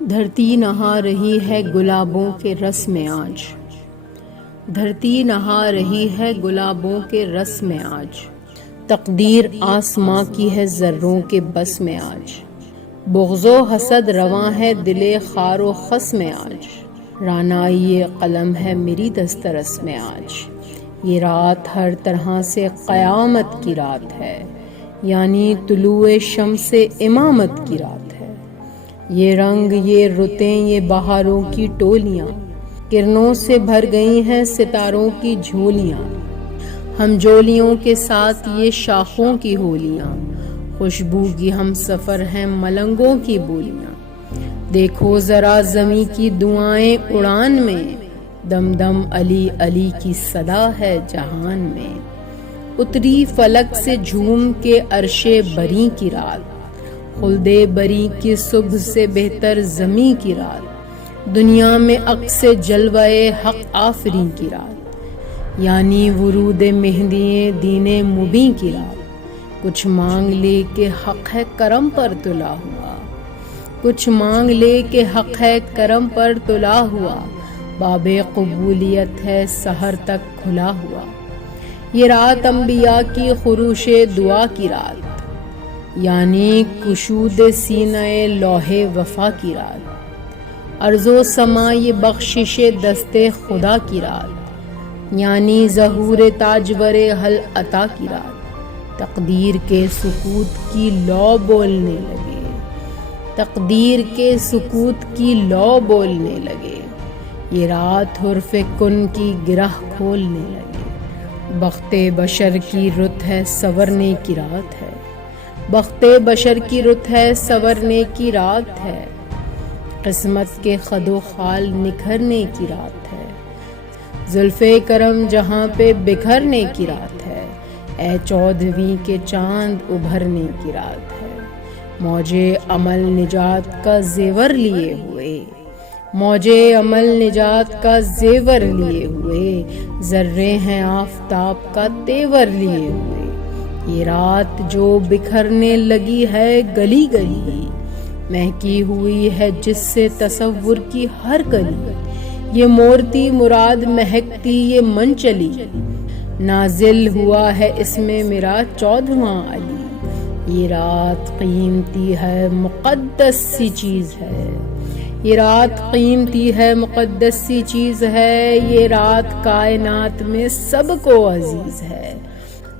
دھرتی نہا رہی ہے گلابوں کے رس میں آج، دھرتی نہا رہی ہے گلابوں کے رس میں آج، تقدیر آسماں کی ہے ذروں کے بس میں آج، بغض و حسد رواں ہے دل خار و خس میں آج، رعنائی قلم ہے میری دسترس میں آج، یہ رات ہر طرح سے قیامت کی رات ہے، یعنی طلوع شمس امامت کی رات ہے، یہ رنگ یہ رتیں یہ بہاروں کی ٹولیاں، کرنوں سے بھر گئی ہیں ستاروں کی جھولیاں، ہم جولیوں کے ساتھ یہ شاخوں کی ہولیاں، خوشبو کی ہم سفر ہیں ملنگوں کی بولیاں، دیکھو ذرا زمیں کی دعائیں اڑان میں، دم دم علی علی کی صدا ہے جہان میں، اتری فلک سے جھوم کے عرش بری کی رات، خلد بری کی صبح سے بہتر زمیں کی رات، دنیا میں عکس جلوہ حق آفریں کی رات، یعنی ورود مہندی دین مبیں کی رات، کچھ مانگ لے کہ حق ہے کرم پر تلا ہوا، کچھ مانگ لے کہ حق ہے کرم پر تلا ہوا، باب قبولیت ہے سحر تک کھلا ہوا، یہ رات انبیاء کی خروش دعا کی رات، یعنی کشود سینہ لوح وفا کی رات، ارض و سما یہ بخشش دست خدا کی رات، یعنی ظہور تاجور حل عطا کی رات، تقدیر کے سکوت کی لو بولنے لگے، تقدیر کے سکوت کی لو بولنے لگے، یہ رات حرف کن کی گرہ کھولنے لگے، بخت بشر کی رت ہے سنورنے کی رات ہے، بخت بشر کی رت ہے سنورنے کی رات ہے، قسمت کے خد و خال نکھرنے کی رات ہے، زلف کرم جہاں پہ بکھرنے کی رات ہے، اے چودھویں کے چاند ابھرنے کی رات ہے، موج عمل نجات کا زیور لیے ہوئے، موج عمل نجات کا زیور لیے ہوئے، ذرے ہیں آفتاب کا تیور لیے ہوئے، یہ رات جو بکھرنے لگی ہے گلی گلی، مہکی ہوئی ہے جس سے تصور کی ہر کلی، یہ مورتی مراد مہکتی یہ من چلی، نازل ہوا ہے اس میں میرا 14واں علی، یہ رات قیمتی ہے مقدس سی چیز ہے، یہ رات قیمتی ہے مقدس سی چیز ہے، یہ رات کائنات میں سب کو عزیز ہے،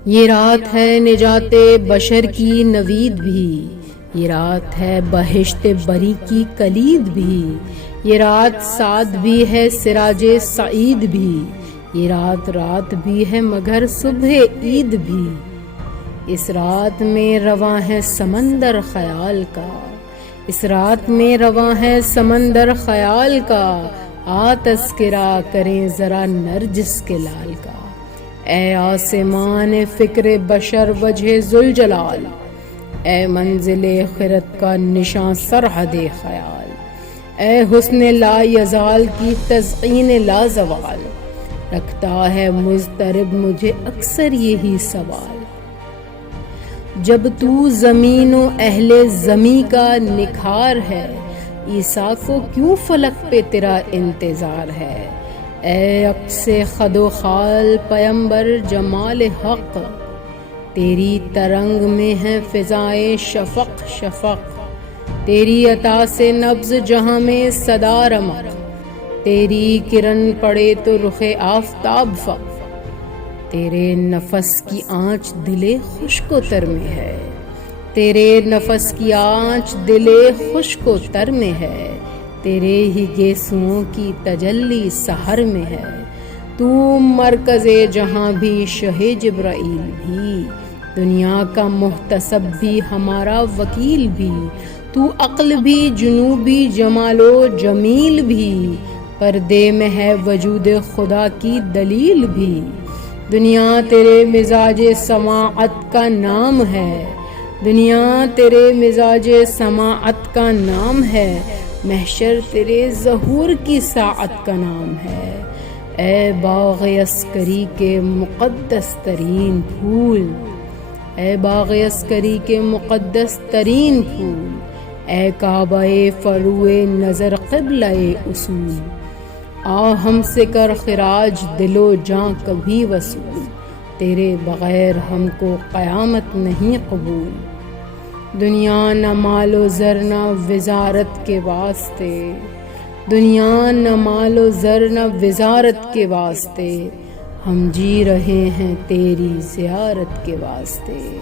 یہ رات ہے نجات بشر کی نوید بھی، یہ رات ہے بہشت بری کی کلید بھی، یہ رات سعد بھی ہے سراج سعید بھی، یہ رات بھی ہے مگر صبح عید بھی، اس رات میں رواں ہے سمندر خیال کا، اس رات میں رواں ہے سمندر خیال کا، آ تذکرہ کریں ذرا نرجس کے لال کا، اے آسمان فکر بشر وجہ ذوالجلال، اے منزل خرد کا نشاں سرحد خیال، اے حسن لا یزال کی تزئین لا زوال، رکھتا ہے مضطرب مجھے اکثر یہی سوال، جب تو زمین و اہل زمیں کا نکھار ہے، عیسیٰ کو کیوں فلک پہ تیرا انتظار ہے، اے عکس خد و خال پیمبر جمال حق، تیری ترنگ میں ہے فضائے شفق شفق، تیری عطا سے نبض جہاں میں صدا رمق، تیری کرن پڑے تو رخ آفتاب فق، تیرے نفس کی آنچ دل خشک و تر میں ہے، تیرے نفس کی آنچ دل خشک و تر میں ہے، تیرے ہی گیسوؤں کی تجلی سحر میں ہے، تو مرکز جہاں بھی شہ جبرائیل بھی، دنیا کا محتسب بھی ہمارا وکیل بھی، تو عقل بھی جنوں بھی جمال و جمیل بھی، پردے میں ہے وجود خدا کی دلیل بھی، دنیا تیرے مزاج سماعت کا نام ہے، دنیا تیرے مزاج سماعت کا نام ہے، محشر تیرے ظہور کی ساعت کا نام ہے، اے باغ عسکری کے مقدس ترین پھول، اے باغ عسکری کے مقدس ترین پھول، اے کعبہ فروع نظر قبلہ اصول، آ ہم سے کر خراج دل و جاں کبھی وصول، تیرے بغیر ہم کو قیامت نہیں قبول۔ دنیا نہ مال و زر نہ وزارت کے واسطے، دنیا نہ مال و زر نہ وزارت کے واسطے، ہم جی رہے ہیں تیری زیارت کے واسطے۔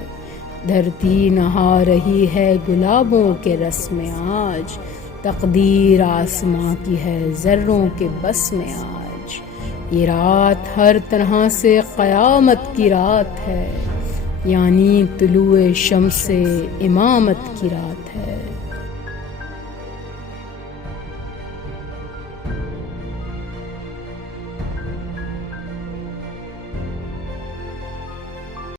دھرتی نہا رہی ہے گلابوں کے رس میں آج، تقدیر آسماں کی ہے ذروں کے بس میں آج۔ یہ رات ہر طرح سے قیامت کی رات ہے، یعنی طلوع شمس امامت کی رات ہے۔